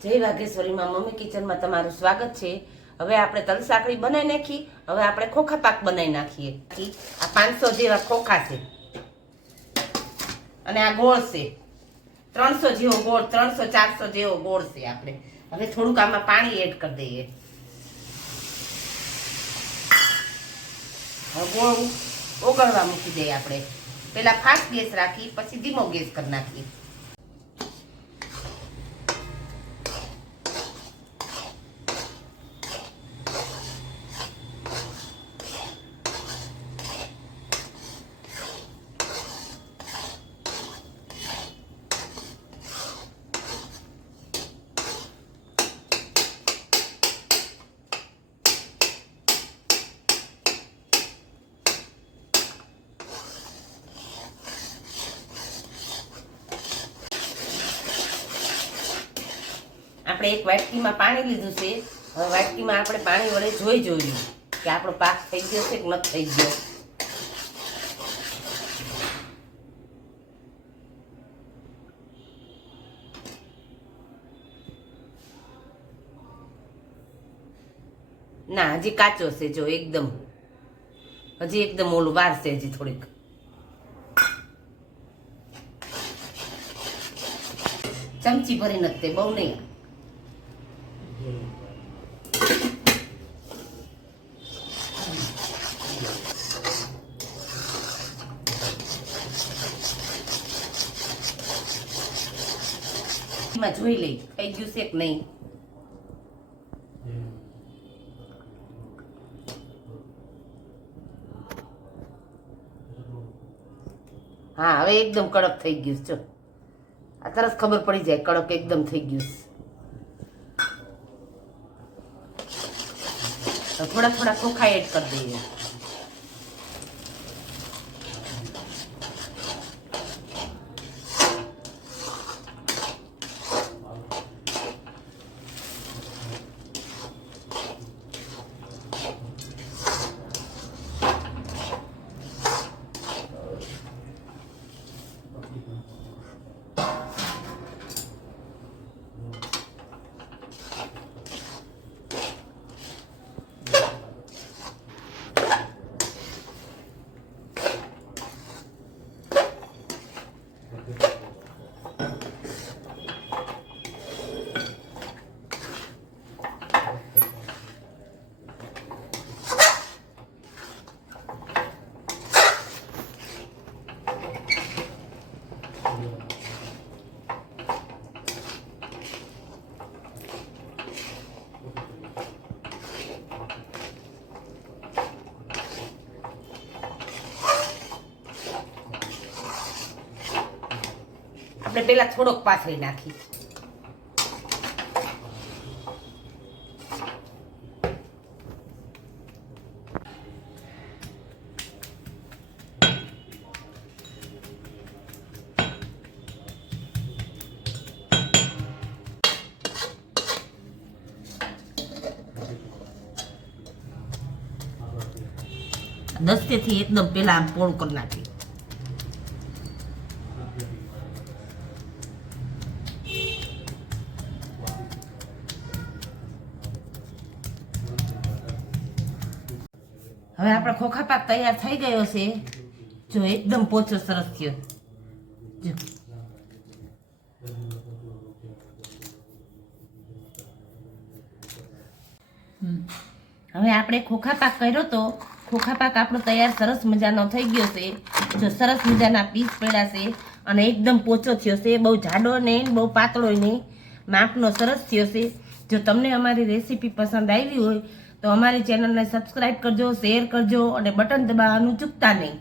જય વાઘેશ્વરીમાં મમ્મી કિચનમાં તમારું સ્વાગત છે। હવે આપણે તલ સાંકળી બનાવી નાખી। હવે આપણે ખોખા પાક બનાવી નાખીએ। આ 500 જેવા ખોખા છે અને આ ગોળ છે 300 જેવો ગોળ, 300 400 જેવો ગોળ છે। આપણે હવે થોડુંક આમાં પાણી એડ કરી દઈએ। હવે ગોળ ઓગળવા મૂકી દઈએ। આપણે પહેલા ફાસ્ટ ગેસ રાખી પછી ધીમો ગેસ કરી નાખીએ। આપણે એક વાટકીમાં પાણી લીધું છે। હવે વાટકીમાં આપણે પાણી વડે જોયું કે આપણો પાક થઈ ગયો છે કે નથી થઈ ગયો। ના, હજી કાચો છે। જો એકદમ હજી એકદમ ઓલું વાર છે, હજી થોડીક। ચમચી ભરી નથી, બહુ નહીં। જોઈ લઈ થઈ ગયું છે કે નહીં। હા, હવે એકદમ કડક થઈ ગયું છે। જો આ તરત ખબર પડી જાય કડક એકદમ થઈ ગયું છે। થોડા થોડા ખોખા એડ કરી દઈએ। આપણે પેલા થોડોક પાથરી નાખી। દસ્તેથી એકદમ પેલા આમ પોળું કરી નાખી। હવે આપણો ખોખા પાક તૈયાર થઈ ગયો છે। જો એકદમ પોચો સરસ થયો। જો હવે આપણે ખોખા પાક કર્યો તો ખોખા પાક આપણો તૈયાર સરસ મજાનો થઈ ગયો છે। જો સરસ મજાના પીસ પડ્યા છે અને એકદમ પોચો થયો છે। બહુ જાડો નહીં, બહુ પાતળો નહીં, માપનો સરસ થયો છે। જો તમને અમારી રેસીપી પસંદ આવી હોય તો અમારી ચેનલને સબસ્ક્રાઈબ કરજો, શેર કરજો અને બટન દબાવવાનું ચૂકતા નહીં।